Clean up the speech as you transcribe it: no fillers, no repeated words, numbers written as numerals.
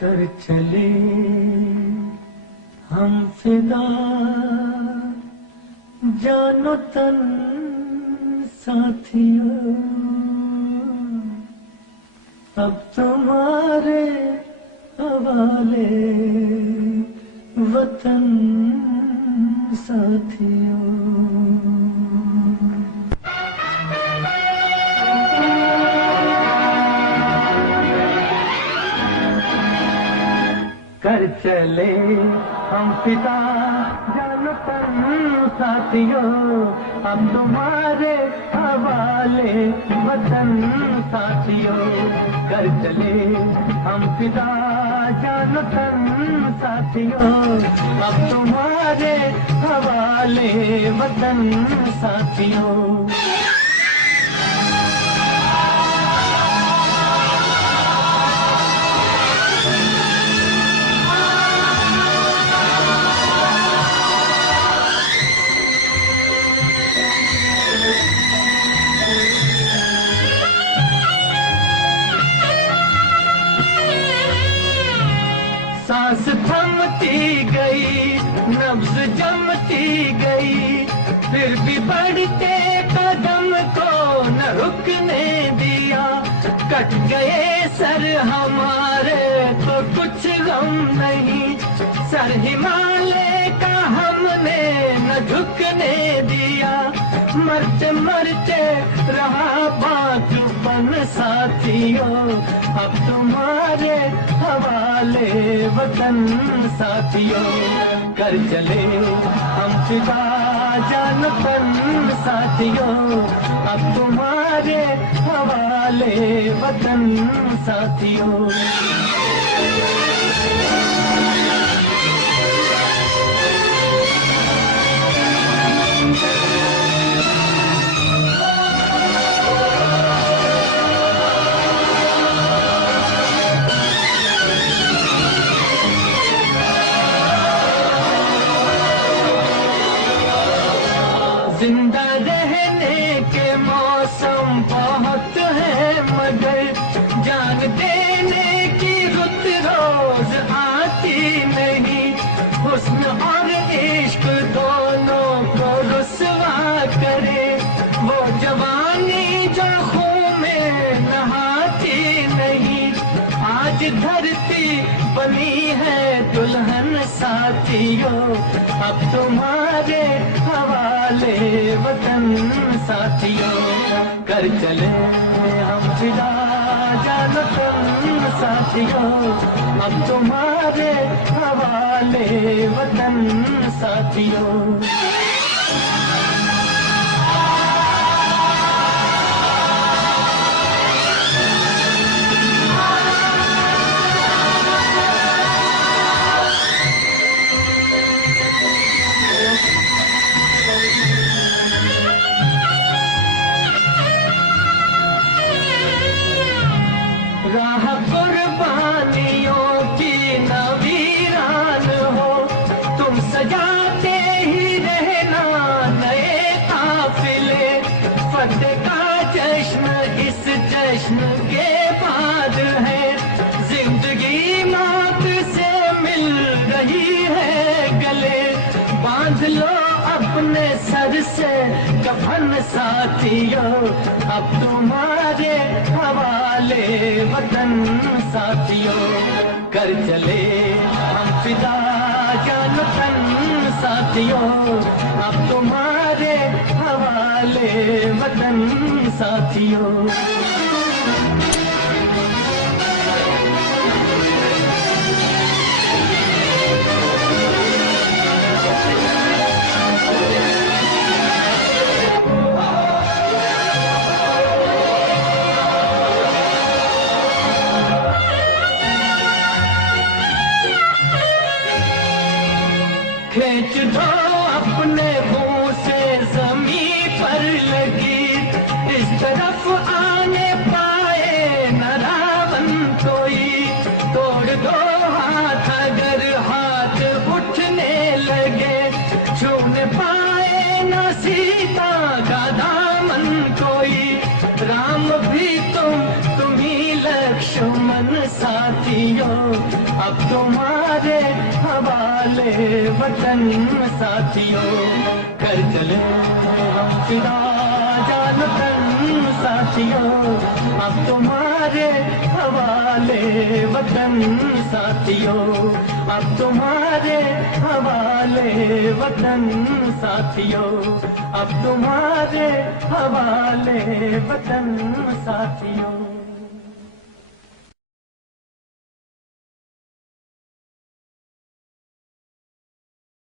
कर चले हम फिदा जानो तन साथियों, अब तुम्हारे हवाले वतन साथियों। कर चले हम पिता जानो तन साथियों, अब तुम्हारे हवाले वतन साथियों। कर चले हम पिता जानो तन साथियों, अब तुम्हारे हवाले वतन साथियों। सांस थमती गई, नब्ज जमती गई, फिर भी बढ़ते कदम को न रुकने दिया। कट गए सर हमारे तो कुछ गम नहीं, सर हिमालय का हमने न झुकने दिया। मरते मरते रहा बाजुपन साथियों, अब तुम्हारे हवाले वतन साथियों। कर चले हम फिदा जान तन साथियों, अब तुम्हारे हवाले वतन साथियों। जिंदा रहने के मौसम बहुत है, मगर जान देने की रुत रोज आती नहीं। हुस्न और इश्क दोनों को रुसवा करे, वो जवानी जो खून में नहाती नहीं। आज धरती बनी है दुल्हन साथियों, अब तुम्हारे हवाले वतन साथियों। कर चले हम फिदा जान तन साथियों, अब तुम्हारे हवाले वतन साथियों। राह कुर्बानियों की नवीरान हो, तुम सजाते ही रहना नए काफिले। फतेह का जश्न इस जश्न के बाद है, जिंदगी मौत से मिल रही है गले। बांध लो अपने सर से कफन साथियों, अब तुम्हारे हवाले वतन साथियों। कर चले हम फिदा जान तन साथियों, अब तुम्हारे हवाले वतन साथियों। खींच दो अपने मुंह से जमीन पर लगी, इस तरफ आने पाए न रावण कोई। तोड़ दो हाथ अगर हाथ उठने लगे, छूने पाए न सीता का दामन कोई। राम भी तुम ही लक्ष्मण साथियों, वतन साथियों, कर चले हम फिदा जान तन साथियों, अब तुम्हारे हवाले वतन साथियों, अब तुम्हारे हवाले वतन साथियों, अब तुम्हारे हवाले वतन साथियों।